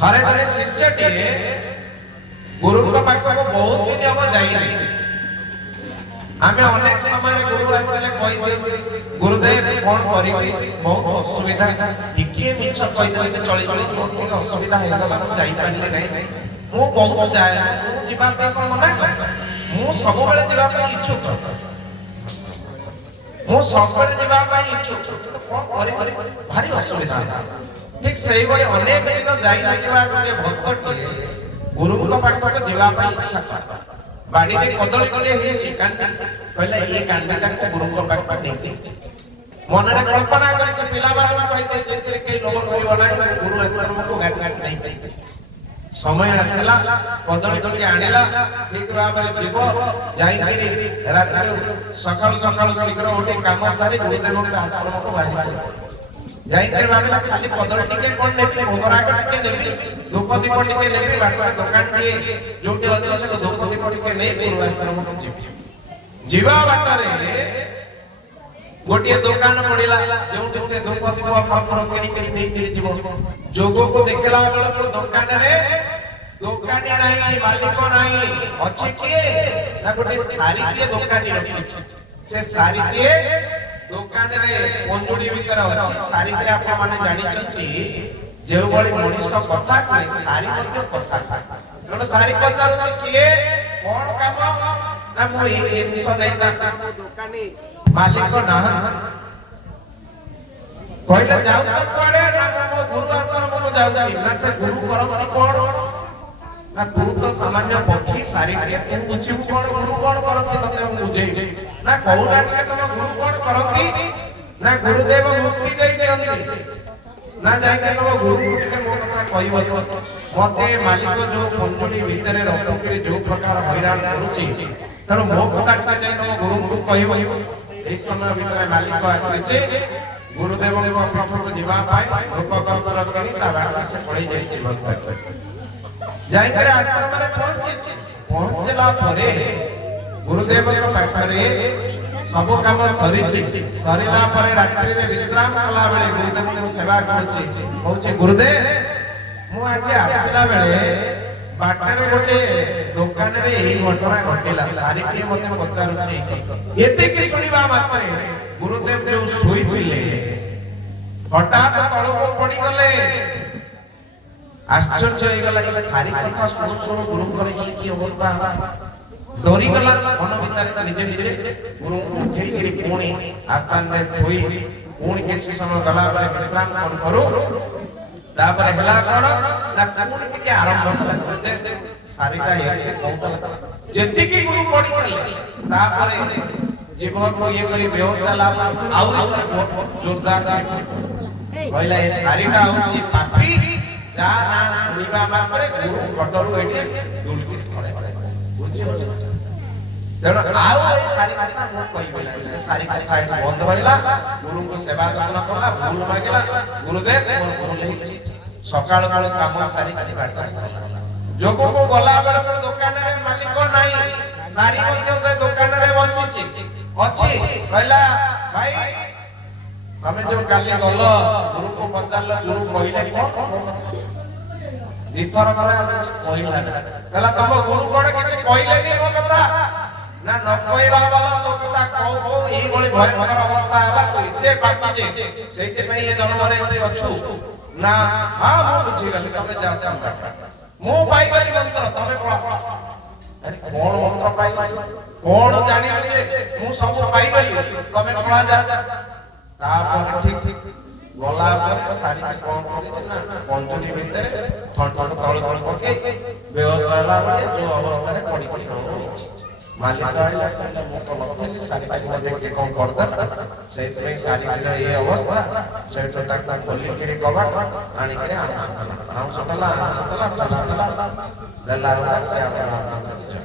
थरे जड़े शिष्य गुरु पाखक बहुत दिन हम जाइए आमे अनेक समय गुरु आसले गुरुदेव कौन करी बहुत असुविधा टिके मिछ कहि दे चली चली बहुत असुविधा हे गला जाई पारले नै मु बहुत जाय मु जिबा पे कोन मना कर मु सब बेले जिबा पे इच्छुक मु सब बेले जिबा पे इच्छुक तो कोन करी भारी असुविधा ठीक सही बळे अनेक दिन जाई लागिबा गोटे भक्तटी गुरु को पाखक जिबा पे इच्छा बाड़ी में कदली कदे हेछि कांडी कहला ये कांडीटा को गुरु को पाखक देति मन रे कल्पना करिछ पिला बालू कहि दे जेते के लोग करिवो नै गुरु आश्रम को गात नै कहि समय आसला कदली कदे आनिला ठीक भाबरे जीव जाई करी रात सकाळ सकाळ शीघ्र उठी काम सारी गुरुदेव के आश्रम को बाहर जाई कर भाबला खाली कदली टिके कोन नेबी भोगराग टिके नेबी धूप दीप टिके नेबी बाटरे दुकान टिके जोटे अछि से धूप दीप टिके नै गुरु आश्रम को जीवा बाटरे गोटे दुकान पड़िला जोटे से धूप दीप पापर किनी किनी नै किनी जीव जोगो को देखला बेला को दुकान रे दुकानी नाही मालिक नाही अछि के ना गोटे सारी के दुकानी रखी से सारी के दुकान रे पंजुडी भीतर अछि सारी के आप माने जानि छथि जे बळी मनुष्य कथा कहे सारी मध्ये कथा जण सारी पचार के कोन काम ना मो ए जिंस देता दुकानी मालिक ना कहले जाऊ त पड़े ना मो गुरु आश्रम को जाऊ छी ना से गुरु परम कोन ना तू तो सामान्य पक्षी सारी के तू पूछी कोन गुरु कोन करत तते बुझे ना कहूना के तुम गुरु कोन करती ना गुरुदेव मुक्ति दे दियंती ना जाय के तुम गुरु के मो कथा कहइबो मते मालिक जो पंजुडी भीतर रखो के जो प्रकार हैरान करूची तनो मो कथा के जाय तुम गुरु को कहइबो ए समय भीतर मालिक आसे जे गुरुदेव को पाखक को जीवा पाए उपकल्प रखनी ता बात से पड़ी जाय छी भक्त जाय के आश्रम रे पहुंचला परे गुरुदेव को पाखरे सब काम सरीला परे रात्रि रे विश्राम कला बेले गुरुदेव को सेवा करछि कहछि गुरुदेव मु आज आसिला बेले बाटरे गोटे दुकान रे एही घटना घटिला सारी के मते पचारुछि एते कि सुनिबा मात्रे गुरुदेव जो सोई थिले हठात तळको पड़ी गले आश्चर्य हो गला कि सारी कथा सुन सुन गुरु करे की अवस्था डरी गला मन भीतर निजे निजे गुरु उठेई गिरी पुणी आस्थान रे थोई पुणी के समय गला पर विश्राम करू तापर हला कोन ना पुणी के आरंभ करते सारीटा एते कहतला जेति की गुरु पड़ी गले तापर जीवन को ये करी बेहोश लाभ आउर जोरदार कहला ए सारीटा होची पापी जा ना सुनिबा मात्रे गुरु घटरू एठी दुलकी खड़े बुझी हो तेणु आउ ए सारी कथा मु कहबेला से सारी कथा एठी बंद रहिला गुरु को सेवा जतन करला भूल मागिला गुरुदेव मोर भूल हेछि सकाळ काळ काम सारी कथि बाटा जोगो को गला बेला को दुकान रे मालिक नाही सारी मध्ये से दुकान रे बसिछि अछि कहला भाई हमें जो काली गल गुरु को पचारल गुरु कहले कोन दिथर करे कहला कहला तम गुरु कोन किछ कहले नि मो कथा ना न कहबा वाला तो कथा कहबो एही बळी भयंकर अवस्था हला तो इते पापी जे सेते पई ए जन्म रे एते अछु ना हां मो बुझी गली तमे जा जा मो पाई गली मंत्र तमे पळा अरे कोन मंत्र पाई कोन जानि जे मु सब पाई गली तमे पळा जा तापर ठीक ठीक गला पर सारी कोन करि ना पंचनी भीतर थण थण तळ तळ पके बेहोसला बळे जो अवस्था रे पड़ी पड़ी होछि मालिक आइला कहला मो तो लथली सारी को देख के कोन करदा सेत में सारी रे ये अवस्था सेट तक खोली के कवर आनी के आ सतला दला से आपन